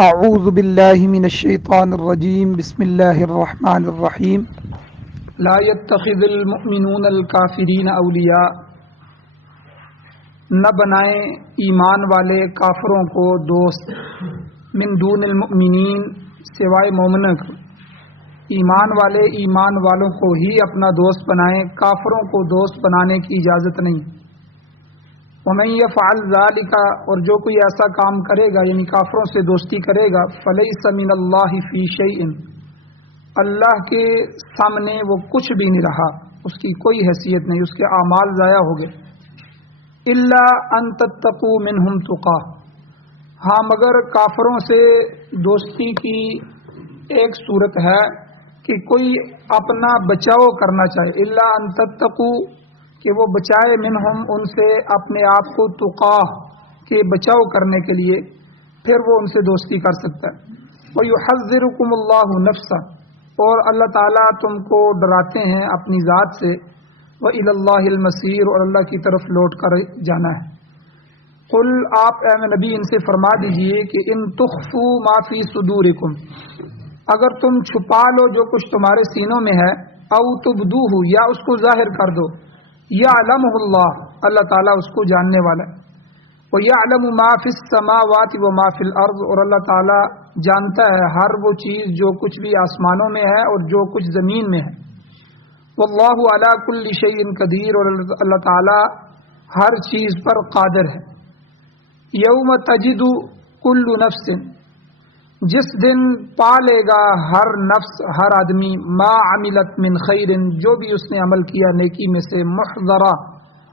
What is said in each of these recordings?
اعوذ باللہ من الشیطان الرجیم بسم اللہ الرحمن الرحیم لا يتخذ المؤمنون الکافرین اولیاء، نہ بنائیں ایمان والے کافروں کو دوست، من دون المؤمنین سوائے مومنوں کے، ایمان والے ایمان والوں کو ہی اپنا دوست بنائیں، کافروں کو دوست بنانے کی اجازت نہیں۔ وَمَن يَفْعَلْ ذَلِكَ، اور جو کوئی ایسا کام کرے گا یعنی کافروں سے دوستی کرے گا، فَلَيْسَ مِنَ اللَّهِ فِي شَيْءٍ، اللہ کے سامنے وہ کچھ بھی نہیں رہا، اس کی کوئی حیثیت نہیں، اس کے اعمال ضائع ہو گئے۔ إِلَّا أَن تَتَّقُوا مِنْهُمْ تُقَاةً، ہاں مگر کافروں سے دوستی کی ایک صورت ہے کہ کوئی اپنا بچاؤ کرنا چاہے، إِلَّا أَن تَتَّقُوا، کہ وہ بچائے منہم ان سے اپنے آپ کو، تقاہ کے بچاؤ کرنے کے لیے، پھر وہ ان سے دوستی کر سکتا ہے۔ وَيُحَذِّرُكُمُ اللَّهُ نَفْسَهُ، اور اللہ تعالیٰ تم کو ڈراتے ہیں اپنی ذات سے، وَإِلَى اللَّهِ الْمَصِيرُ، اور اللہ کی طرف لوٹ کر جانا ہے۔ قل، آپ اے نبی ان سے فرما دیجئے کہ ان تخفوا ما فی صدورکم، اگر تم چھپا لو جو کچھ تمہارے سینوں میں ہے، او تبدوہ، یا اس کو ظاہر کر دو، یعلمہ اللہ، اللہ تعالیٰ اس کو جاننے والا ہے۔ وَيَعْلَمُ مَا فِي السَّمَاوَاتِ وَمَا فِي الْأَرْضِ، اور اللہ تعالیٰ جانتا ہے ہر وہ چیز جو کچھ بھی آسمانوں میں ہے اور جو کچھ زمین میں ہے۔ وَاللَّهُ عَلَى كُلِّ شَيْءٍ قَدِيرٌ، اور اللہ تعالیٰ ہر چیز پر قادر ہے۔ یوم تجد کل نفس، جس دن پا لے گا ہر نفس، ہر آدمی، ما عملت من خیر، جو بھی اس نے عمل کیا نیکی میں سے، محضرہ،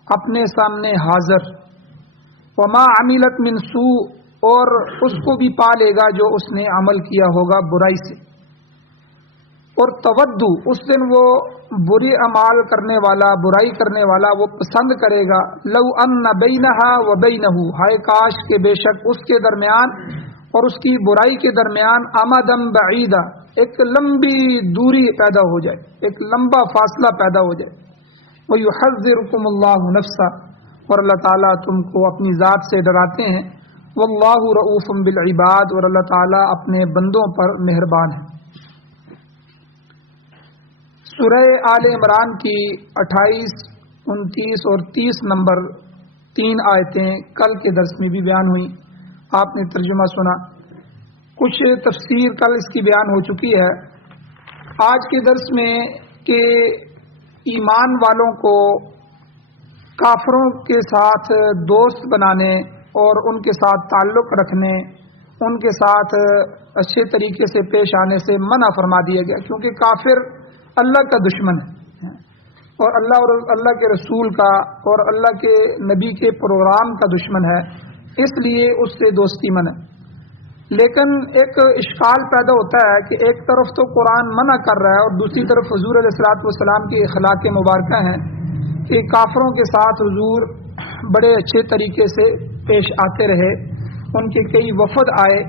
اپنے سامنے حاضر، وما عملت من سوء، اور اس کو بھی پا لے گا جو اس نے عمل کیا ہوگا برائی سے۔ اور تودو، اس دن وہ بری اعمال کرنے والا، برائی کرنے والا، وہ پسند کرے گا، لو ان بینہا و بینہ، ہائے کاش کہ بے شک اس کے درمیان اور اس کی برائی کے درمیان، امدم بعیدہ، ایک لمبی دوری پیدا ہو جائے، ایک لمبا فاصلہ پیدا ہو جائے۔ وَيُحَذِّرُكُمُ اللَّهُ نَفْسَهُ، اور اللہ تعالیٰ تم کو اپنی ذات سے ڈراتے ہیں۔ وَاللَّهُ رَءُوفٌ بِالْعِبَادِ، اور اللہ تعالیٰ اپنے بندوں پر مہربان ہے۔ سورہ آل عمران کی 28، 29 اور 30 نمبر 3 آیتیں کل کے درس میں بھی بیان ہوئیں، آپ نے ترجمہ سنا، کچھ تفسیر کل اس کی بیان ہو چکی ہے۔ آج کے درس میں کہ ایمان والوں کو کافروں کے ساتھ دوست بنانے اور ان کے ساتھ تعلق رکھنے، ان کے ساتھ اچھے طریقے سے پیش آنے سے منع فرما دیا گیا، کیونکہ کافر اللہ کا دشمن ہے اور اللہ کے رسول کا اور اللہ کے نبی کے پروگرام کا دشمن ہے، اس لیے اس سے دوستی منع۔ لیکن ایک اشکال پیدا ہوتا ہے کہ ایک طرف تو قرآن منع کر رہا ہے اور دوسری طرف حضور علیہ الصلوۃ والسلام کی اخلاق مبارکہ ہیں کہ کافروں کے ساتھ حضور بڑے اچھے طریقے سے پیش آتے رہے، ان کے کئی وفد آئے،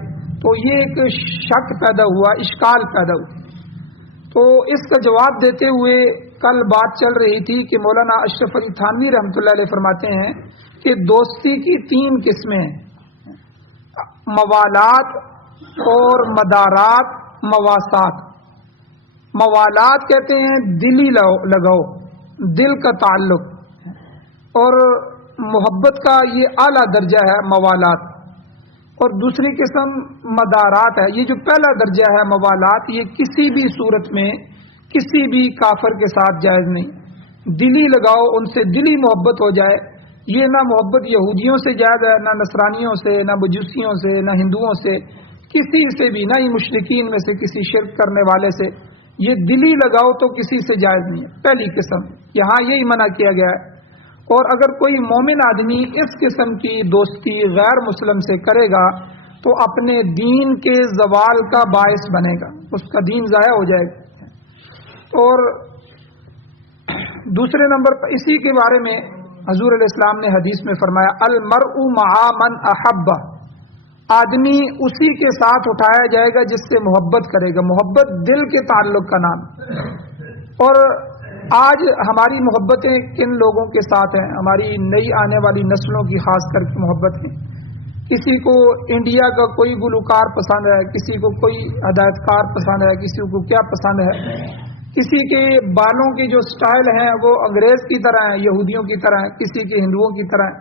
تو یہ ایک شک پیدا ہوا، اشکال پیدا ہوا۔ تو اس کا جواب دیتے ہوئے کل بات چل رہی تھی کہ مولانا اشرف علی تھانوی رحمۃ اللہ علیہ فرماتے ہیں کہ دوستی کی 3 قسمیں ہیں، موالات اور مدارات، مواسات۔ موالات کہتے ہیں دلی لگاؤ، دل کا تعلق، اور محبت کا یہ اعلیٰ درجہ ہے موالات۔ اور دوسری قسم مدارات ہے۔ یہ جو پہلا درجہ ہے موالات، یہ کسی بھی صورت میں کسی بھی کافر کے ساتھ جائز نہیں۔ دلی لگاؤ، ان سے دلی محبت ہو جائے، یہ نہ محبت یہودیوں سے جائز ہے، نہ نصرانیوں سے، نہ مجوسیوں سے، نہ ہندوؤں سے، کسی سے بھی، نہ ہی مشرکین میں سے کسی شرک کرنے والے سے، یہ دلی لگاؤ تو کسی سے جائز نہیں ہے، پہلی قسم، یہاں یہی منع کیا گیا ہے۔ اور اگر کوئی مومن آدمی اس قسم کی دوستی غیر مسلم سے کرے گا تو اپنے دین کے زوال کا باعث بنے گا، اس کا دین ضائع ہو جائے گا۔ اور دوسرے نمبر پر اسی کے بارے میں حضور علیہ السلام نے حدیث میں فرمایا، المرء مع من احب، آدمی اسی کے ساتھ اٹھایا جائے گا جس سے محبت کرے گا۔ محبت دل کے تعلق کا نام۔ اور آج ہماری محبتیں کن لوگوں کے ساتھ ہیں، ہماری نئی آنے والی نسلوں کی خاص کر کے محبتیں، کسی کو انڈیا کا کوئی گلوکار پسند ہے، کسی کو کوئی ہدایتکار پسند ہے، کسی کو کیا پسند ہے، کسی کے بالوں کے جو سٹائل ہیں وہ انگریز کی طرح ہیں، یہودیوں کی طرح ہیں، کسی کے ہندوؤں کی طرح ہیں،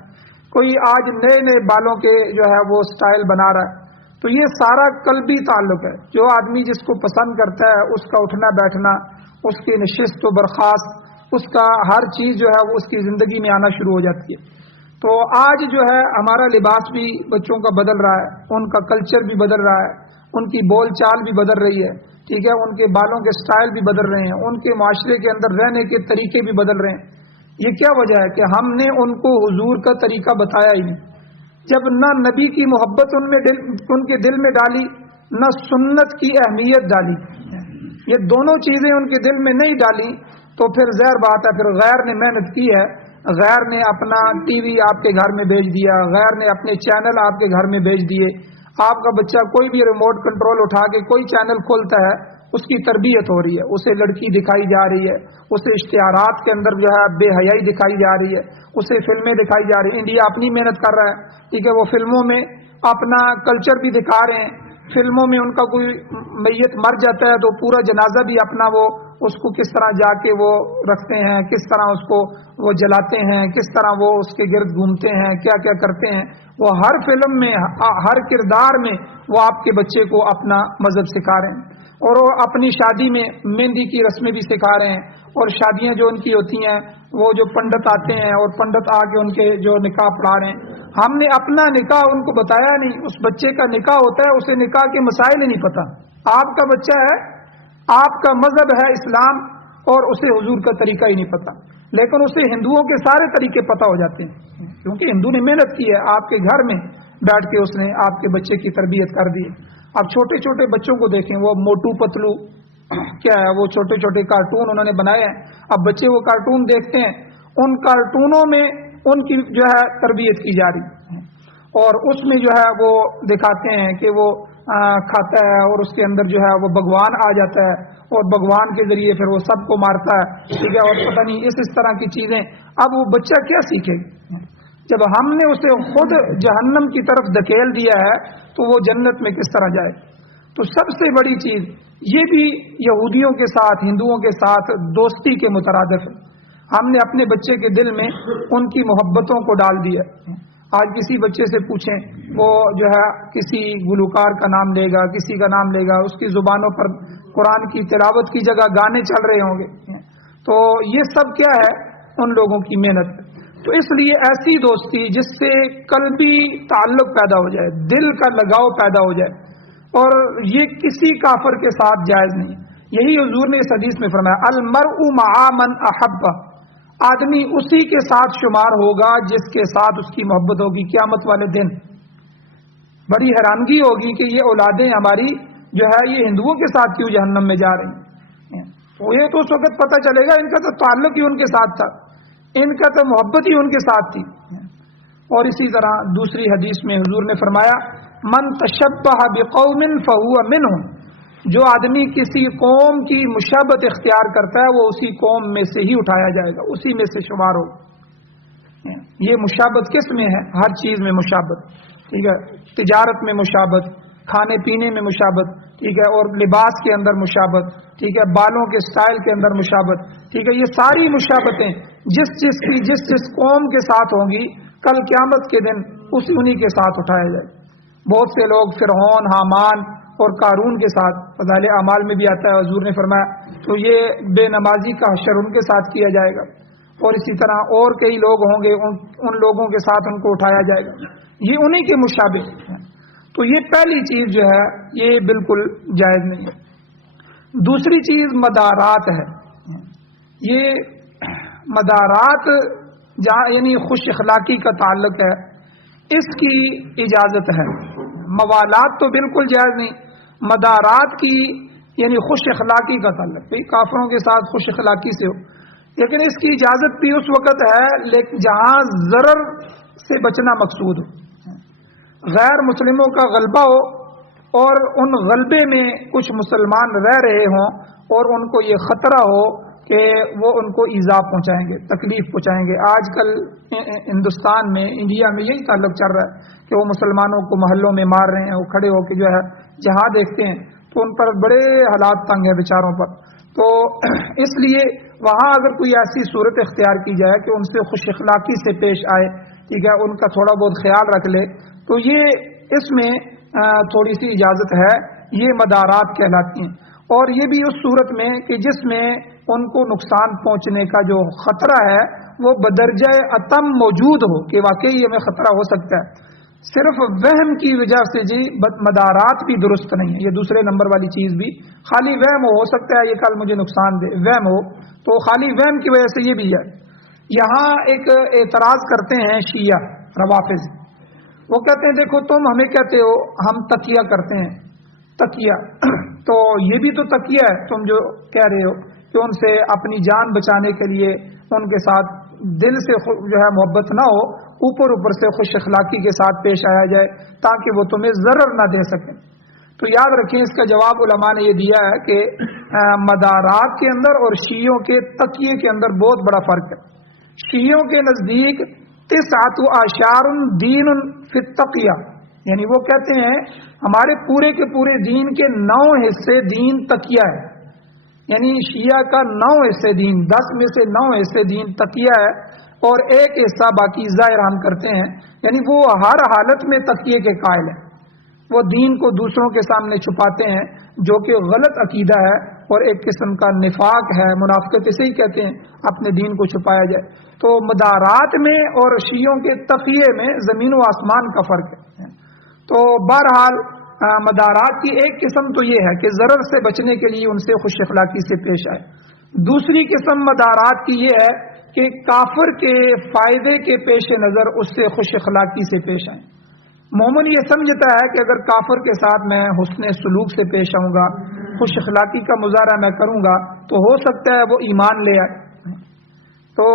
کوئی آج نئے نئے بالوں کے جو ہے وہ سٹائل بنا رہا ہے۔ تو یہ سارا قلبی تعلق ہے، جو آدمی جس کو پسند کرتا ہے اس کا اٹھنا بیٹھنا، اس کی نشست و برخاست، اس کا ہر چیز جو ہے وہ اس کی زندگی میں آنا شروع ہو جاتی ہے۔ تو آج جو ہے ہمارا لباس بھی بچوں کا بدل رہا ہے، ان کا کلچر بھی بدل رہا ہے، ان کی بول چال بھی بدل رہی ہے، ٹھیک ہے، ان کے بالوں کے سٹائل بھی بدل رہے ہیں، ان کے معاشرے کے اندر رہنے کے طریقے بھی بدل رہے ہیں۔ یہ کیا وجہ ہے کہ ہم نے ان کو حضور کا طریقہ بتایا ہی نہیں، جب نہ نبی کی محبت ان کے دل میں ڈالی، نہ سنت کی اہمیت ڈالی، یہ دونوں چیزیں ان کے دل میں نہیں ڈالی، تو پھر ظاہر بات ہے پھر غیر نے محنت کی ہے، غیر نے اپنا ٹی وی آپ کے گھر میں بھیج دیا، غیر نے اپنے چینل آپ کے گھر میں بھیج دیے، آپ کا بچہ کوئی بھی ریموٹ کنٹرول اٹھا کے کوئی چینل کھولتا ہے، اس کی تربیت ہو رہی ہے، اسے لڑکی دکھائی جا رہی ہے، اسے اشتہارات کے اندر جو ہے بے حیائی دکھائی جا رہی ہے، اسے فلمیں دکھائی جا رہی ہیں۔ انڈیا اپنی محنت کر رہا ہے، ٹھیک ہے، وہ فلموں میں اپنا کلچر بھی دکھا رہے ہیں، فلموں میں ان کا کوئی میت مر جاتا ہے تو پورا جنازہ بھی اپنا وہ اس کو کس طرح جا کے وہ رکھتے ہیں، کس طرح اس کو وہ جلاتے ہیں، کس طرح وہ اس کے گرد گھومتے ہیں، کیا کیا کرتے ہیں، وہ ہر فلم میں ہر کردار میں وہ آپ کے بچے کو اپنا مذہب سکھا رہے ہیں، اور وہ اپنی شادی میں مہندی کی رسمیں بھی سکھا رہے ہیں، اور شادیاں جو ان کی ہوتی ہیں وہ جو پنڈت آتے ہیں اور پنڈت آ کے ان کے جو نکاح پڑھا رہے ہیں۔ ہم نے اپنا نکاح ان کو بتایا نہیں، اس بچے کا نکاح ہوتا ہے، اسے نکاح کے مسائل ہی نہیں پتہ، آپ کا بچہ ہے، آپ کا مذہب ہے اسلام، اور اسے حضور کا طریقہ ہی نہیں پتہ، لیکن اسے ہندوؤں کے سارے طریقے پتہ ہو جاتے ہیں، کیونکہ ہندو نے محنت کی ہے، آپ کے گھر میں بیٹھ کے اس نے آپ کے بچے کی تربیت کر دی۔ اب چھوٹے چھوٹے بچوں کو دیکھیں، وہ موٹو پتلو کیا ہے، وہ چھوٹے چھوٹے کارٹون انہوں نے بنائے ہیں، اب بچے وہ کارٹون دیکھتے ہیں، ان کارٹونوں میں ان کی جو ہے تربیت کی جا رہی ہے، اور اس میں جو ہے وہ دکھاتے ہیں کہ وہ کھاتا ہے اور اس کے اندر جو ہے وہ بھگوان آ جاتا ہے، اور بھگوان کے ذریعے پھر وہ سب کو مارتا ہے، ٹھیک ہے، اور پتہ نہیں اس طرح کی چیزیں۔ اب وہ بچہ کیا سیکھے گا جب ہم نے اسے خود جہنم کی طرف دھکیل دیا ہے، تو وہ جنت میں کس طرح جائے؟ تو سب سے بڑی چیز یہ بھی یہودیوں کے ساتھ ہندوؤں کے ساتھ دوستی کے مترادف ہے، ہم نے اپنے بچے کے دل میں ان کی محبتوں کو ڈال دیا۔ آج کسی بچے سے پوچھیں، وہ جو ہے کسی گلوکار کا نام لے گا، کسی کا نام لے گا، اس کی زبانوں پر قرآن کی تلاوت کی جگہ گانے چل رہے ہوں گے، تو یہ سب کیا ہے؟ ان لوگوں کی محنت۔ تو اس لیے ایسی دوستی جس سے قلبی تعلق پیدا ہو جائے، دل کا لگاؤ پیدا ہو جائے، اور یہ کسی کافر کے ساتھ جائز نہیں۔ یہی حضور نے اس حدیث میں فرمایا، المرء مع من احب، آدمی اسی کے ساتھ شمار ہوگا جس کے ساتھ اس کی محبت ہوگی قیامت والے دن۔ بڑی حیرانگی ہوگی کہ یہ اولادیں ہماری جو ہے یہ ہندوؤں کے ساتھ کیوں جہنم میں جا رہی ہیں، تو یہ تو اس وقت پتہ چلے گا ان کا تو تعلق ہی ان کے ساتھ تھا، ان کا تو محبت ہی ان کے ساتھ تھی۔ اور اسی طرح دوسری حدیث میں حضور نے فرمایا، من تشبہ بقوم فہو منہم، جو آدمی کسی قوم کی مشابہت اختیار کرتا ہے وہ اسی قوم میں سے ہی اٹھایا جائے گا، اسی میں سے شمار ہوگا۔ یہ مشابہت کس میں ہے؟ ہر چیز میں مشابہت، ٹھیک ہے، تجارت میں مشابہت، کھانے پینے میں مشابہت، ٹھیک ہے، اور لباس کے اندر مشابہت، ٹھیک ہے، بالوں کے سٹائل کے اندر مشابہت، ٹھیک ہے، یہ ساری مشابہتیں جس قوم کے ساتھ ہوں گی کل قیامت کے دن انہی کے ساتھ اٹھایا جائے۔ بہت سے لوگ فرعون، حامان اور قارون کے ساتھ فضائل اعمال میں بھی آتا ہے، حضور نے فرمایا تو یہ بے نمازی کا حشر ان کے ساتھ کیا جائے گا، اور اسی طرح اور کئی لوگ ہوں گے ان لوگوں کے ساتھ ان کو اٹھایا جائے گا، یہ انہی کے مشابہ ہیں۔ تو یہ پہلی چیز جو ہے یہ بالکل جائز نہیں ہے۔ دوسری چیز مدارات ہے، یہ مدارات جہاں یعنی خوش اخلاقی کا تعلق ہے، اس کی اجازت ہے۔ موالات تو بالکل جائز نہیں، مدارات کی یعنی خوش اخلاقی کا تعلق بھئی کافروں کے ساتھ خوش اخلاقی سے ہو، لیکن اس کی اجازت بھی اس وقت ہے لیکن جہاں ضرر سے بچنا مقصود ہو، غیر مسلموں کا غلبہ ہو اور ان غلبے میں کچھ مسلمان رہ رہے ہوں اور ان کو یہ خطرہ ہو کہ وہ ان کو ایذا پہنچائیں گے، تکلیف پہنچائیں گے۔ آج کل ہندوستان میں، انڈیا میں یہی تعلق چل رہا ہے کہ وہ مسلمانوں کو محلوں میں مار رہے ہیں، وہ کھڑے ہو کے جو ہے جہاد دیکھتے ہیں تو ان پر بڑے حالات تنگ ہیں بیچاروں پر۔ تو اس لیے وہاں اگر کوئی ایسی صورت اختیار کی جائے کہ ان سے خوش اخلاقی سے پیش آئے، ٹھیک ہے، ان کا تھوڑا بہت خیال رکھ لے، تو یہ اس میں تھوڑی سی اجازت ہے، یہ مدارات کہلاتی ہیں۔ اور یہ بھی اس صورت میں کہ جس میں ان کو نقصان پہنچنے کا جو خطرہ ہے وہ بدرجہ اتم موجود ہو، کہ واقعی ہمیں خطرہ ہو سکتا ہے۔ صرف وہم کی وجہ سے جی مدارات بھی درست نہیں ہے۔ یہ دوسرے نمبر والی چیز بھی، خالی وہم ہو سکتا ہے یہ کل مجھے نقصان دے، وہم ہو تو خالی وہم کی وجہ سے یہ بھی ہے۔ یہاں ایک اعتراض کرتے ہیں شیعہ روافض، وہ کہتے ہیں دیکھو تم ہمیں کہتے ہو ہم تقیہ کرتے ہیں، تقیہ تو یہ بھی تو تقیہ ہے تم جو کہہ رہے ہو کہ ان سے اپنی جان بچانے کے لیے ان کے ساتھ دل سے جو ہے محبت نہ ہو، اوپر اوپر سے خوش اخلاقی کے ساتھ پیش آیا جائے تاکہ وہ تمہیں ضرر نہ دے سکیں۔ تو یاد رکھیں اس کا جواب علماء نے یہ دیا ہے کہ مدارات کے اندر اور شیعوں کے تقیے کے اندر بہت بڑا فرق ہے۔ شیعوں کے نزدیک تسعۃ اعشار دین فی التقیہ، یعنی وہ کہتے ہیں ہمارے پورے کے پورے دین کے 9 حصے دین تقیہ ہے، یعنی شیعہ کا 9 حصے دین، 10 میں سے 9 حصے دین تقیہ ہے اور 1 حصہ باقی ظاہر ہم کرتے ہیں، یعنی وہ ہر حالت میں تقیے کے قائل ہیں۔ وہ دین کو دوسروں کے سامنے چھپاتے ہیں جو کہ غلط عقیدہ ہے اور ایک قسم کا نفاق ہے، منافقت اسے ہی کہتے ہیں، اپنے دین کو چھپایا جائے۔ تو مدارات میں اور شیعوں کے تقیے میں زمین و آسمان کا فرق ہے۔ تو بہرحال مدارات کی ایک قسم تو یہ ہے کہ ضرر سے بچنے کے لیے ان سے خوش اخلاقی سے پیش آئے۔ دوسری قسم مدارات کی یہ ہے کہ کافر کے فائدے کے پیش نظر اس سے خوش اخلاقی سے پیش آئیں۔ مومن یہ سمجھتا ہے کہ اگر کافر کے ساتھ میں حسن سلوک سے پیش آؤں گا، خوش اخلاقی کا مظاہرہ میں کروں گا تو ہو سکتا ہے وہ ایمان لے آئے۔ تو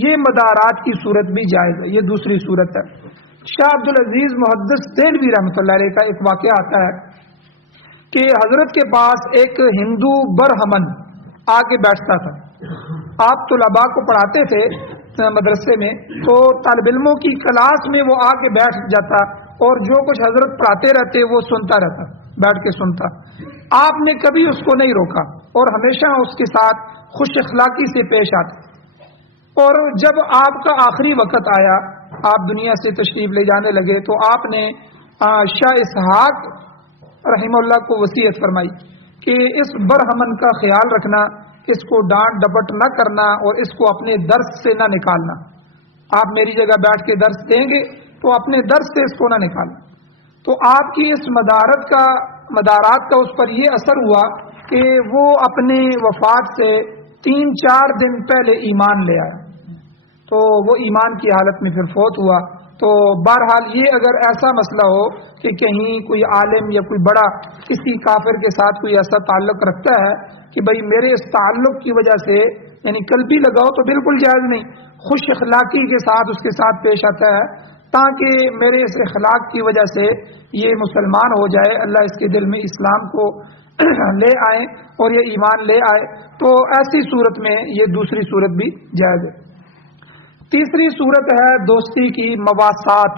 یہ مدارات کی صورت بھی جائز ہے، یہ دوسری صورت ہے۔ شاہ عبدالعزیز محدث دہلوی رحمۃ اللہ علیہ کا ایک واقعہ آتا ہے کہ حضرت کے پاس ایک ہندو برہمن آ کے بیٹھتا تھا۔ آپ طلباء کو پڑھاتے تھے مدرسے میں، تو طالب علموں کی کلاس میں وہ آ کے بیٹھ جاتا اور جو کچھ حضرت پڑھاتے رہتے وہ سنتا رہتا، بیٹھ کے سنتا۔ آپ نے کبھی اس کو نہیں روکا اور ہمیشہ اس کے ساتھ خوش اخلاقی سے پیش آتے۔ اور جب آپ کا آخری وقت آیا، آپ دنیا سے تشریف لے جانے لگے، تو آپ نے شاہ اسحاق رحمہ اللہ کو وصیت فرمائی کہ اس برہمن کا خیال رکھنا، اس کو ڈانٹ ڈپٹ نہ کرنا اور اس کو اپنے درس سے نہ نکالنا۔ آپ میری جگہ بیٹھ کے درس دیں گے تو اپنے درس سے اس کو نہ نکالنا۔ تو آپ کی اس مدارات کا اس پر یہ اثر ہوا کہ وہ اپنے وفات سے 3-4 دن پہلے ایمان لے آیا، تو وہ ایمان کی حالت میں پھر فوت ہوا۔ تو بہرحال یہ اگر ایسا مسئلہ ہو کہ کہیں کوئی عالم یا کوئی بڑا کسی کافر کے ساتھ کوئی ایسا تعلق رکھتا ہے کہ بھئی میرے اس تعلق کی وجہ سے یعنی قلبی لگاؤ، تو بالکل جائز نہیں، خوش اخلاقی کے ساتھ اس کے ساتھ پیش آتا ہے تاکہ میرے اس اخلاق کی وجہ سے یہ مسلمان ہو جائے، اللہ اس کے دل میں اسلام کو لے آئے اور یہ ایمان لے آئے، تو ایسی صورت میں یہ دوسری صورت بھی جائز ہے۔ تیسری صورت ہے دوستی کی مواسات،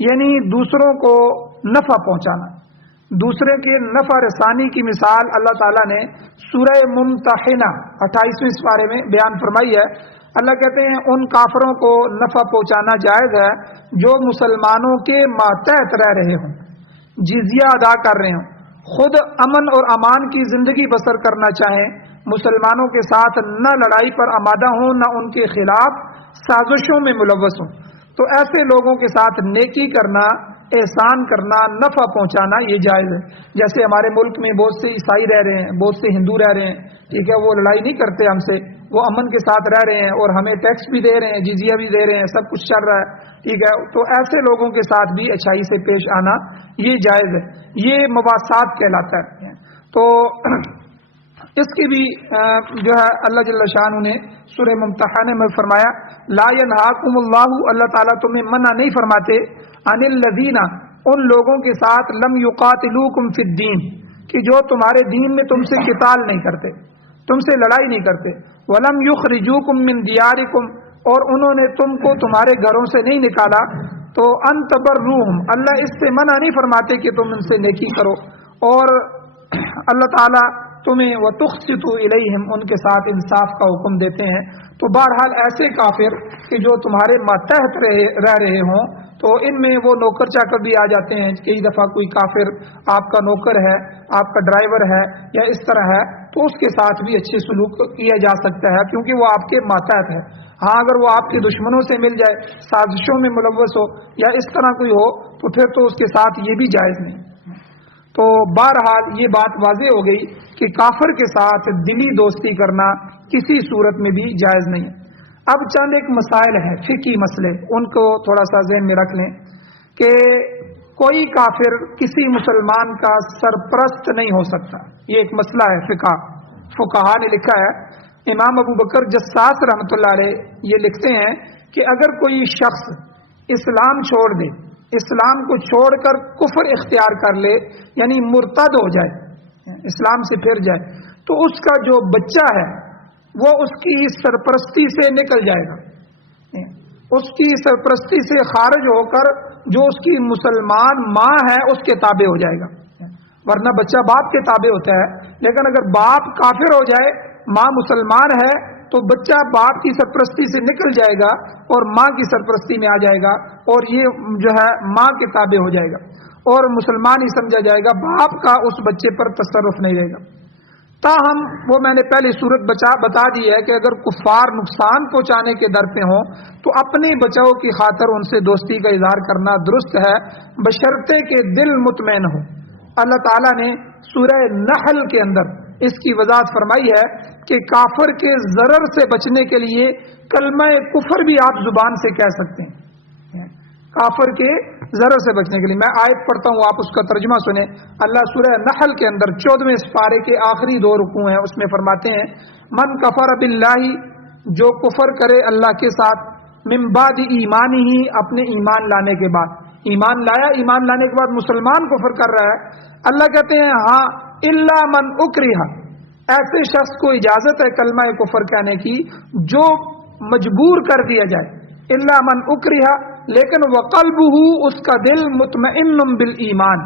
یعنی دوسروں کو نفع پہنچانا، دوسرے کے نفع رسانی کی مثال اللہ تعالیٰ نے سورہ ممتحنہ 28ویں پارے میں بیان فرمائی ہے۔ اللہ کہتے ہیں ان کافروں کو نفع پہنچانا جائز ہے جو مسلمانوں کے ماتحت رہ رہے ہوں، جزیہ ادا کر رہے ہوں، خود امن اور امان کی زندگی بسر کرنا چاہیں، مسلمانوں کے ساتھ نہ لڑائی پر آمادہ ہوں نہ ان کے خلاف سازشوں میں ملوث ہوں۔ تو ایسے لوگوں کے ساتھ نیکی کرنا، احسان کرنا، نفع پہنچانا یہ جائز ہے۔ جیسے ہمارے ملک میں بہت سے عیسائی رہ رہے ہیں، بہت سے ہندو رہ رہے ہیں، ٹھیک ہے، وہ لڑائی نہیں کرتے ہم سے، وہ امن کے ساتھ رہ رہے ہیں اور ہمیں ٹیکس بھی دے رہے ہیں، جزیہ بھی دے رہے ہیں، سب کچھ چل رہا ہے، ٹھیک ہے۔ تو ایسے لوگوں کے ساتھ بھی اچھائی سے پیش آنا یہ جائز ہے، یہ مواسات کہلاتا ہے۔ تو اس کی بھی جو ہے اللہ جل شانہ نے سورہ ممتحنہ میں فرمایا لا ینہاکم اللہ، اللہ تعالیٰ تمہیں منع نہیں فرماتے، عن الذین، ان لوگوں کے ساتھ لم یقاتلوکم فی الدین، کہ جو تمہارے دین میں تم سے قتال نہیں کرتے، تم سے لڑائی نہیں کرتے. وَلَمْ يُخْرِجُوكُم مِّن دِيَارِكُمْ, اور انہوں نے تم کو تمہارے گھروں سے نہیں نکالا. تو ان تبروہم, اللہ اس سے منع نہیں فرماتے کہ تم ان سے نیکی کرو, اور اللہ تعالیٰ تمہیں وَتُقْسِطُوا إِلَيْهِمْ, ان کے ساتھ انصاف کا حکم دیتے ہیں. تو بہرحال ایسے کافر کہ جو تمہارے ماتحت رہ رہے ہوں, تو ان میں وہ نوکر چاکر بھی آ جاتے ہیں. کئی دفعہ کوئی کافر آپ کا نوکر ہے, آپ کا ڈرائیور ہے, یا اس طرح ہے, تو اس کے ساتھ بھی اچھے سلوک کیا جا سکتا ہے, کیونکہ وہ آپ کے ماتحت ہے. ہاں اگر وہ آپ کے دشمنوں سے مل جائے, سازشوں میں ملوث ہو, یا اس طرح کوئی ہو, تو پھر تو اس کے ساتھ یہ بھی جائز نہیں. تو بہرحال یہ بات واضح ہو گئی کہ کافر کے ساتھ دلی دوستی کرنا کسی صورت میں بھی جائز نہیں. اب چند ایک مسائل ہیں, فقہی مسئلے, ان کو تھوڑا سا ذہن میں رکھ لیں کہ کوئی کافر کسی مسلمان کا سرپرست نہیں ہو سکتا. یہ ایک مسئلہ ہے فقہا نے لکھا ہے. امام ابو بکر جساس رحمۃ اللہ علیہ یہ لکھتے ہیں کہ اگر کوئی شخص اسلام چھوڑ دے, اسلام کو چھوڑ کر کفر اختیار کر لے, یعنی مرتد ہو جائے, اسلام سے پھر جائے, تو اس کا جو بچہ ہے وہ اس کی سرپرستی سے نکل جائے گا, اس کی سرپرستی سے خارج ہو کر جو اس کی مسلمان ماں ہے اس کے تابع ہو جائے گا. ورنہ بچہ باپ کے تابع ہوتا ہے, لیکن اگر باپ کافر ہو جائے, ماں مسلمان ہے, تو بچہ باپ کی سرپرستی سے نکل جائے گا اور ماں کی سرپرستی میں آ جائے گا, اور یہ جو ہے ماں کے تابع ہو جائے گا, اور مسلمان ہی سمجھا جائے گا, باپ کا اس بچے پر تصرف نہیں رہے گا. تاہم وہ میں نے پہلی صورت بتا دی ہے کہ اگر کفار نقصان پہنچانے کے در پہ ہوں تو اپنے بچاؤ کی خاطر ان سے دوستی کا اظہار کرنا درست ہے, بشرطے کہ دل مطمئن ہو. اللہ تعالیٰ نے سورہ نحل کے اندر اس کی وضاحت فرمائی ہے کہ کافر کے ضرر سے بچنے کے لیے کلمہ کفر بھی آپ زبان سے کہہ سکتے ہیں, کافر کے ضرر سے بچنے کے لیے. میں آیت پڑھتا ہوں, آپ اس کا ترجمہ سنیں. اللہ سورہ نحل کے اندر 14ویں سپارے کے آخری 2 رکوع ہیں, اس میں فرماتے ہیں من کفر باللہ, جو کفر کرے اللہ کے ساتھ, من بعد ایمان ہی, اپنے ایمان لانے کے بعد, ایمان لایا, ایمان لانے کے بعد مسلمان کفر کر رہا ہے. اللہ کہتے ہیں ہاں الا من اکرہ, ایسے شخص کو اجازت ہے کلمہ کفر کہنے کی جو مجبور کر دیا جائے. الا من اکرہ, لیکن وقلبہ, اس کا دل مطمئن بالایمان,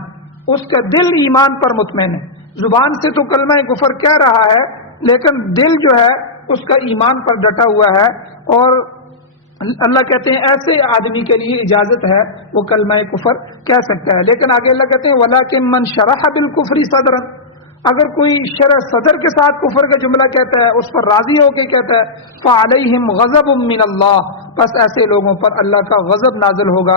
اس کا دل ایمان پر مطمئن ہے. زبان سے تو کلمہ کفر کہہ رہا ہے, لیکن دل جو ہے اس کا ایمان پر ڈٹا ہوا ہے, اور اللہ کہتے ہیں ایسے آدمی کے لیے اجازت ہے وہ کلمہ کفر کہہ سکتا ہے. لیکن آگے اللہ کہتے ہیں وَلَٰكِن مَّن شَرَحَ بِالْكُفْرِ صَدْرًا, اگر کوئی شرح صدر کے ساتھ کفر کا جملہ کہتا ہے, اس پر راضی ہو کے کہتا ہے, فَعَلَيْهِمْ غَضَبٌ مِّنَ اللَّهِ, بس ایسے لوگوں پر اللہ کا غضب نازل ہوگا,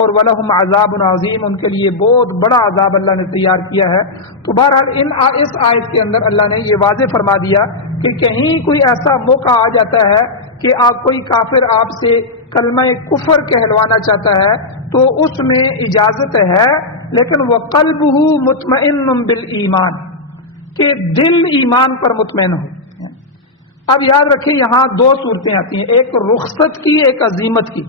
اور وَلَهُمْ عَذَابٌ عَظِيمٌ, ان کے لیے بہت بڑا عذاب اللہ نے تیار کیا ہے. تو بہرحال اس آیت کے اندر اللہ نے یہ واضح فرما دیا کہ کہیں کوئی ایسا موقع آ جاتا ہے کہ کوئی کافر آپ سے کلمہ کفر کہلوانا چاہتا ہے, تو اس میں اجازت ہے, لیکن وَقَلْبُهُ مُطْمَئِنٌ بِالْإِيمَانِ, کہ دل ایمان پر مطمئن ہو. اب یاد رکھیں یہاں 2 صورتیں آتی ہیں, ایک رخصت کی, ایک عزیمت کی.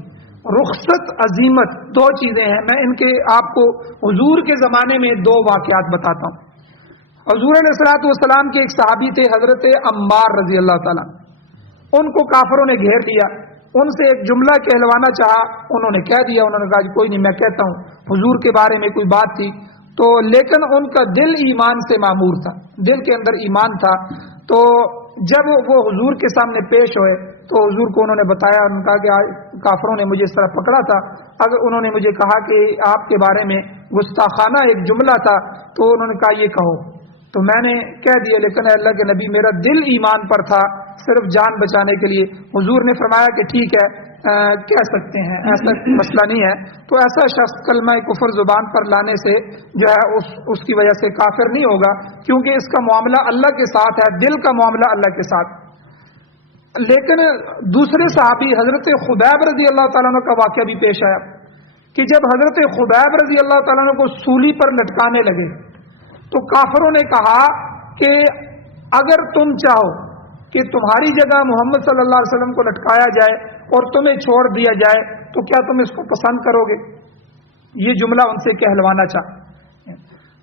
رخصت, عزیمت 2 چیزیں ہیں. میں ان کے آپ کو حضور کے زمانے میں 2 واقعات بتاتا ہوں. حضور علیہ الصلوۃ والسلام کے ایک صحابی تھے حضرت عمار رضی اللہ تعالیٰ, ان کو کافروں نے گھیر لیا, ان سے ایک جملہ کہلوانا چاہا, انہوں نے کہہ دیا, انہوں نے کہا کوئی نہیں میں کہتا ہوں, حضور کے بارے میں کوئی بات تھی تو, لیکن ان کا دل ایمان سے معمور تھا, دل کے اندر ایمان تھا. تو جب وہ حضور کے سامنے پیش ہوئے تو حضور کو انہوں نے بتایا, انہوں نے کہا کہ کافروں نے مجھے اس طرح پکڑا تھا, اگر انہوں نے مجھے کہا کہ آپ کے بارے میں گستاخانہ ایک جملہ تھا, تو انہوں نے کہا یہ کہو, تو میں نے کہہ دیا, لیکن اللہ کے نبی میرا دل ایمان پر تھا, صرف جان بچانے کے لیے. حضور نے فرمایا کہ ٹھیک ہے کہہ سکتے ہیں, ایسا مسئلہ نہیں ہے. تو ایسا شخص کلمہ کفر زبان پر لانے سے جو ہے اس کی وجہ سے کافر نہیں ہوگا, کیونکہ اس کا معاملہ اللہ کے ساتھ ہے, دل کا معاملہ اللہ کے ساتھ. لیکن دوسرے صحابی حضرت خبیب رضی اللہ تعالیٰ عنہ کا واقعہ بھی پیش آیا کہ جب حضرت خبیب رضی اللہ تعالیٰ عنہ کو سولی پر لٹکانے لگے تو کافروں نے کہا کہ اگر تم چاہو کہ تمہاری جگہ محمد صلی اللہ علیہ وسلم کو لٹکایا جائے اور تمہیں چھوڑ دیا جائے تو کیا تم اس کو پسند کرو گے؟ یہ جملہ ان سے کہلوانا چاہا.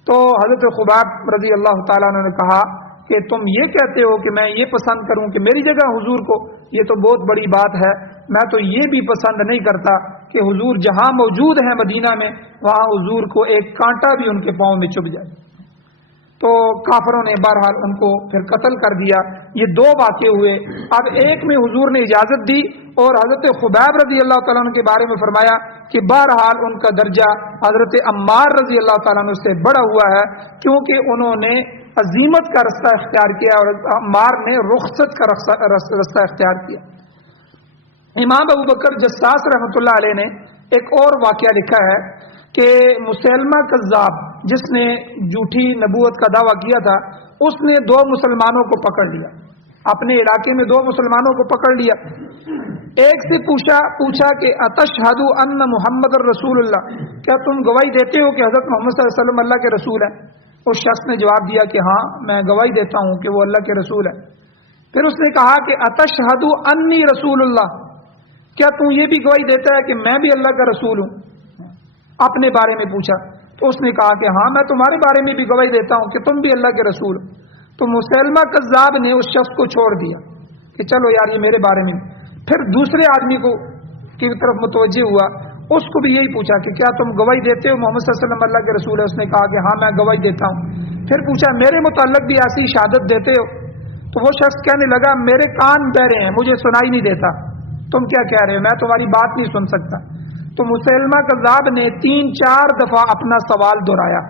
تو حضرت خبیب رضی اللہ تعالیٰ عنہ نے کہا کہ تم یہ کہتے ہو کہ میں یہ پسند کروں کہ میری جگہ حضور کو، یہ تو بہت بڑی بات ہے، میں تو یہ بھی پسند نہیں کرتا کہ حضور جہاں موجود ہیں مدینہ میں وہاں حضور کو ایک کانٹا بھی ان کے پاؤں میں چبھ جائے۔ تو کافروں نے بہرحال ان کو پھر قتل کر دیا۔ یہ دو واقعے ہوئے۔ اب ایک میں حضور نے اجازت دی اور حضرت خبیب رضی اللہ تعالیٰ عنہ کے بارے میں فرمایا کہ بہرحال ان کا درجہ حضرت عمار رضی اللہ تعالیٰ عنہ سے بڑا ہوا ہے، کیونکہ انہوں نے عزیمت کا رستہ اختیار کیا اور عمار نے رخصت کا رستہ اختیار کیا۔ امام ابو بکر جساس رحمۃ اللہ علیہ نے ایک اور واقعہ لکھا ہے کہ مسیلمہ کذاب جس نے جھوٹی نبوت کا دعویٰ کیا تھا، اس نے دو مسلمانوں کو پکڑ لیا، اپنے علاقے میں دو مسلمانوں کو پکڑ لیا۔ ایک سے پوچھا کہ اتشہد ان محمد الرسول اللہ، کیا تم گواہی دیتے ہو کہ حضرت محمد صلی اللہ علیہ وسلم اللہ کے رسول ہیں؟ اس شخص نے جواب دیا کہ ہاں میں گواہی دیتا ہوں کہ وہ اللہ کے رسول ہے۔ پھر اس نے کہا کہ اتشہد انی رسول اللہ، کیا تم یہ بھی گواہی دیتا ہے کہ میں بھی اللہ کا رسول ہوں؟ اپنے بارے میں پوچھا تو اس نے کہا کہ ہاں میں تمہارے بارے میں بھی گواہی دیتا ہوں کہ تم بھی اللہ کے رسول ہو۔ تو مسیلمہ کذاب نے اس شخص کو چھوڑ دیا کہ چلو یار یہ میرے بارے میں۔ پھر دوسرے آدمی کو کی طرف متوجہ ہوا، اس کو بھی یہی پوچھا کہ کیا تم گواہی دیتے ہو محمد صلی اللہ علیہ وسلم اللہ کے رسول ہے؟ اس نے کہا کہ ہاں میں گواہی دیتا ہوں۔ پھر پوچھا میرے متعلق بھی ایسی شہادت دیتے ہو؟ تو وہ شخص کہنے لگا میرے کان بہرے ہیں، مجھے سنائی نہیں دیتا، تم کیا کہہ رہے ہو، میں تمہاری بات نہیں سن سکتا۔ تو مسیلمہ کذاب نے 3-4 دفعہ اپنا سوال دہرایا،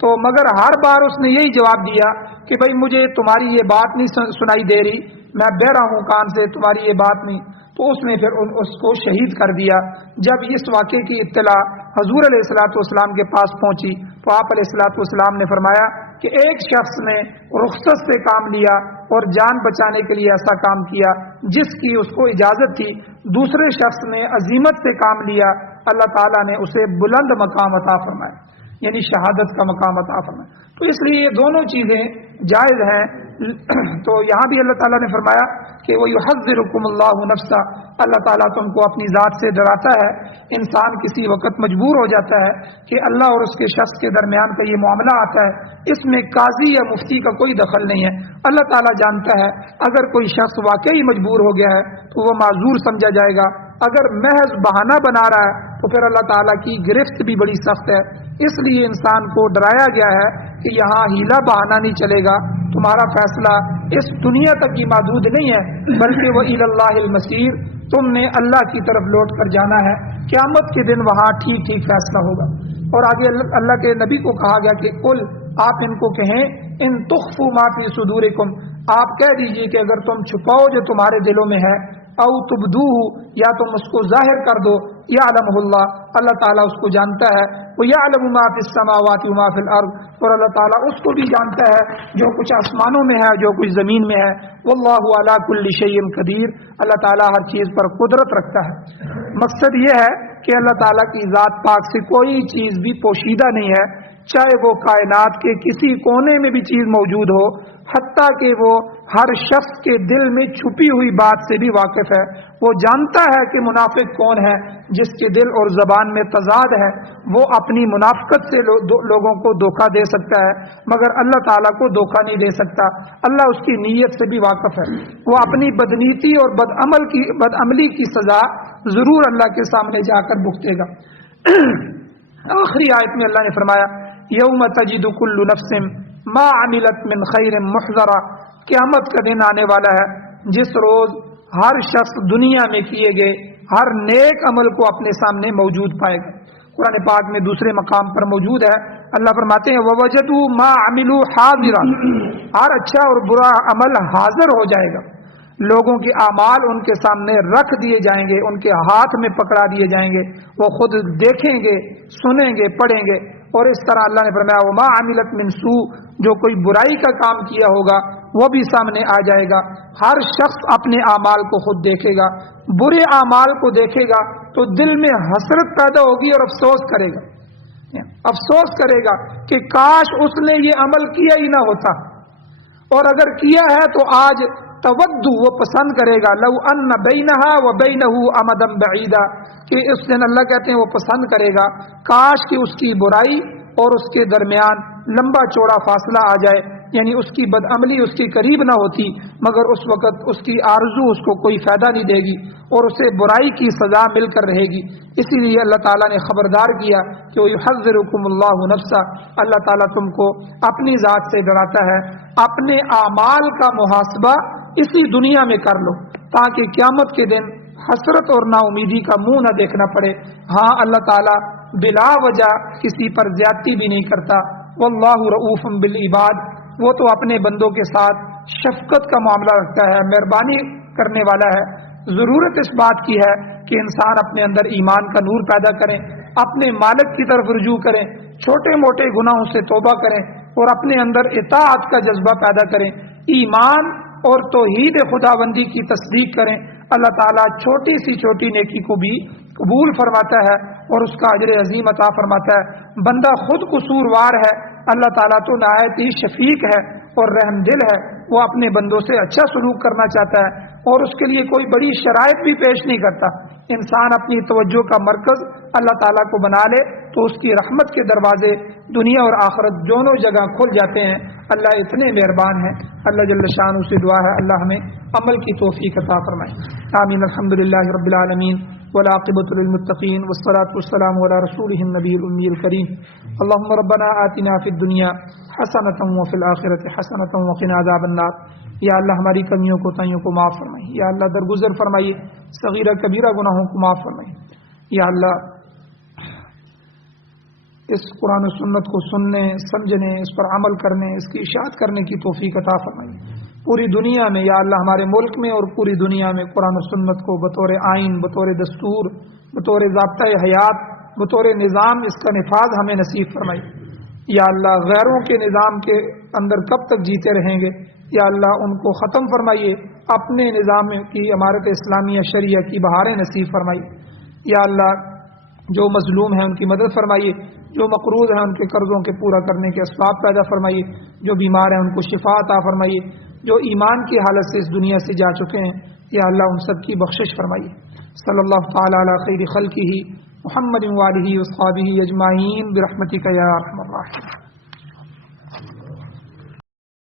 تو مگر ہر بار اس نے یہی جواب دیا کہ بھائی مجھے تمہاری یہ بات نہیں سنائی دے رہی، میں بہرا ہوں کان سے، تمہاری یہ بات نہیں۔ تو اس نے پھر اس کو شہید کر دیا۔ جب اس واقعے کی اطلاع حضور علیہ الصلوۃ والسلام کے پاس پہنچی تو آپ علیہ الصلوۃ والسلام نے فرمایا کہ ایک شخص نے رخصت سے کام لیا اور جان بچانے کے لیے ایسا کام کیا جس کی اس کو اجازت تھی، دوسرے شخص نے عزیمت سے کام لیا، اللہ تعالیٰ نے اسے بلند مقام عطا فرمایا، یعنی شہادت کا مقام عطا فرمایا۔ تو اس لیے یہ دونوں چیزیں جائز ہیں۔ تو یہاں بھی اللہ تعالیٰ نے فرمایا کہ وَيُحَذِّرُكُمُ اللَّهُ نَفْسَهُ، اللہ تعالیٰ تم کو اپنی ذات سے ڈراتا ہے۔ انسان کسی وقت مجبور ہو جاتا ہے کہ اللہ اور اس کے شخص کے درمیان کا یہ معاملہ آتا ہے، اس میں قاضی یا مفتی کا کوئی دخل نہیں ہے۔ اللہ تعالیٰ جانتا ہے اگر کوئی شخص واقعی مجبور ہو گیا ہے تو وہ معذور سمجھا جائے گا، اگر محض بہانہ بنا رہا ہے تو پھر اللہ تعالیٰ کی گرفت بھی بڑی سخت ہے۔ اس لیے انسان کو ڈرایا گیا ہے کہ یہاں ہیلا بہانہ نہیں چلے گا، تمہارا فیصلہ اس دنیا تک ہی محدود نہیں ہے بلکہ وَإِلَى اللَّهِ الْمَصِيرُ، تم نے اللہ کی طرف لوٹ کر جانا ہے، قیامت کے دن وہاں ٹھیک ٹھیک فیصلہ ہوگا۔ اور آگے اللہ کے نبی کو کہا گیا کہ قل، آپ ان کو کہیں ان تخفوا ما فی صدورکم، آپ کہہ دیجئے کہ اگر تم چھپاؤ جو تمہارے دلوں میں ہے، او تبدوہ، یا تم اس کو ظاہر کر دو، یعلمہ اللہ، اللہ تعالیٰ اس کو جانتا ہے، وَيَعْلَمُ مَا فِي السَّمَاوَاتِ وَمَا فِي الْأَرْضِ، اور اللہ تعالیٰ اس کو بھی جانتا ہے جو کچھ آسمانوں میں ہے جو کچھ زمین میں ہے، وَاللَّهُ عَلَى كُلِّ شَيْءٍ قدیر، اللہ تعالیٰ ہر چیز پر قدرت رکھتا ہے۔ مقصد یہ ہے کہ اللہ تعالیٰ کی ذات پاک سے کوئی چیز بھی پوشیدہ نہیں ہے، چاہے وہ کائنات کے کسی کونے میں بھی چیز موجود ہو، حتیٰ کہ وہ ہر شخص کے دل میں چھپی ہوئی بات سے بھی واقف ہے۔ وہ جانتا ہے کہ منافق کون ہے، جس کے دل اور زبان میں تضاد ہے، وہ اپنی منافقت سے لوگوں کو دھوکہ دے سکتا ہے، مگر اللہ تعالیٰ کو دھوکہ نہیں دے سکتا۔ اللہ اس کی نیت سے بھی واقف ہے، وہ اپنی بدنیتی اور بدعملی کی سزا ضرور اللہ کے سامنے جا کر بھگتے گا۔ آخری آیت میں اللہ نے فرمایا یوم تجد کل نفس ما عملت من خیر محضرا، قیامت کا دن آنے والا ہے جس روز ہر شخص دنیا میں کیے گئے ہر نیک عمل کو اپنے سامنے موجود پائے گا۔ قرآن پاک میں دوسرے مقام پر موجود ہے، اللہ فرماتے ہیں وَوَجَدُوا مَا عَمِلُوا حَاضِرًا، ہر اچھا اور برا عمل حاضر ہو جائے گا، لوگوں کے اعمال ان کے سامنے رکھ دیے جائیں گے، ان کے ہاتھ میں پکڑا دیے جائیں گے، وہ خود دیکھیں گے، سنیں گے، پڑھیں گے۔ اور اس طرح اللہ نے فرمایا وَمَا عَمِلَتْ مِنْ سُوءٍ، جو کوئی برائی کا کام کیا ہوگا وہ بھی سامنے آ جائے گا۔ ہر شخص اپنے اعمال کو خود دیکھے گا، برے اعمال کو دیکھے گا تو دل میں حسرت پیدا ہوگی اور افسوس کرے گا کہ کاش اس نے یہ عمل کیا ہی نہ ہوتا، اور اگر کیا ہے تو آج تودو، وہ پسند کرے گا، لو ان بینہا و بینہ امدا بعیدا، کہ اس دن اللہ کہتے ہیں وہ پسند کرے گا کاش کہ اس کی برائی اور اس کے درمیان لمبا چوڑا فاصلہ آ جائے، یعنی اس کی بدعملی اس کے قریب نہ ہوتی، مگر اس وقت اس کی آرزو اس کو کوئی فائدہ نہیں دے گی اور اسے برائی کی سزا مل کر رہے گی۔ اسی لیے اللہ تعالیٰ نے خبردار کیا کہ وَيُحَذِّرُكُمُ اللَّهُ نَفْسَهُ، اللہ تعالیٰ تم کو اپنی ذات سے ڈراتا ہے، اپنے اعمال کا محاسبہ اسی دنیا میں کر لو تاکہ قیامت کے دن حسرت اور نا امیدی کا منہ نہ دیکھنا پڑے۔ ہاں اللہ تعالیٰ بلا وجہ کسی پر زیادتی بھی نہیں کرتا، واللہ رؤوف بالعباد، وہ تو اپنے بندوں کے ساتھ شفقت کا معاملہ رکھتا ہے، مہربانی کرنے والا ہے۔ ضرورت اس بات کی ہے کہ انسان اپنے اندر ایمان کا نور پیدا کریں، اپنے مالک کی طرف رجوع کریں، چھوٹے موٹے گناہوں سے توبہ کریں اور اپنے اندر اطاعت کا جذبہ پیدا کریں، ایمان اور توحید خداوندی کی تصدیق کریں۔ اللہ تعالیٰ چھوٹی سی چھوٹی نیکی کو بھی قبول فرماتا ہے اور اس کا اجر عظیم عطا فرماتا ہے۔ بندہ خود قصوروار ہے، اللہ تعالیٰ تو نہایت ہی شفیق ہے اور رحم دل ہے، وہ اپنے بندوں سے اچھا سلوک کرنا چاہتا ہے اور اس کے لیے کوئی بڑی شرائط بھی پیش نہیں کرتا۔ انسان اپنی توجہ کا مرکز اللہ تعالیٰ کو بنا لے تو اس کی رحمت کے دروازے دنیا اور آخرت دونوں جگہ کھل جاتے ہیں۔ اللہ اتنے مہربان ہیں۔ اللہ جل شانہ سے دعا ہے اللہ ہمیں عمل کی توفیق عطا فرمائے۔ آمین۔ الحمدللہ رب العالمین والعاقبۃ للمتقین والصلاۃ والسلام علی رسولہ النبی الامی الکریم۔ اللهم ربنا آتنا فی الدنیا حسنۃ وفی الآخرۃ حسنۃ وقنا عذاب النار۔ یا اللہ ہماری کمیوں کو تائیوں کو معاف فرمائیے، یا اللہ درگزر فرمائیے، صغیرہ کبیرہ گناہوں کو معاف فرمائیے۔ یا اللہ اس قرآن و سنت کو سننے، سمجھنے، اس پر عمل کرنے، اس کی اشاعت کرنے کی توفیق عطا فرمائیے۔ پوری دنیا میں یا اللہ ہمارے ملک میں اور پوری دنیا میں قرآن و سنت کو بطور آئین، بطور دستور، بطور ضابطۂ حیات، بطور نظام اس کا نفاذ ہمیں نصیب فرمائیے۔ یا اللہ غیروں کے نظام کے اندر کب تک جیتے رہیں گے، یا اللہ ان کو ختم فرمائیے، اپنے نظام کی امارت اسلامیہ شریعہ کی بہاریں نصیب فرمائیے۔ یا اللہ جو مظلوم ہیں ان کی مدد فرمائیے، جو مقروض ہیں ان کے قرضوں کے پورا کرنے کے اسباب پیدا فرمائیے، جو بیمار ہیں ان کو شفا عطا فرمائیے، جو ایمان کی حالت سے اس دنیا سے جا چکے ہیں یا اللہ ان سب کی بخشش فرمائیے۔ صلی اللہ تعالی علی خیر خلقہ محمد وآلہ وصحبہ اجمعین برحمتک یا ارحم الراحمین۔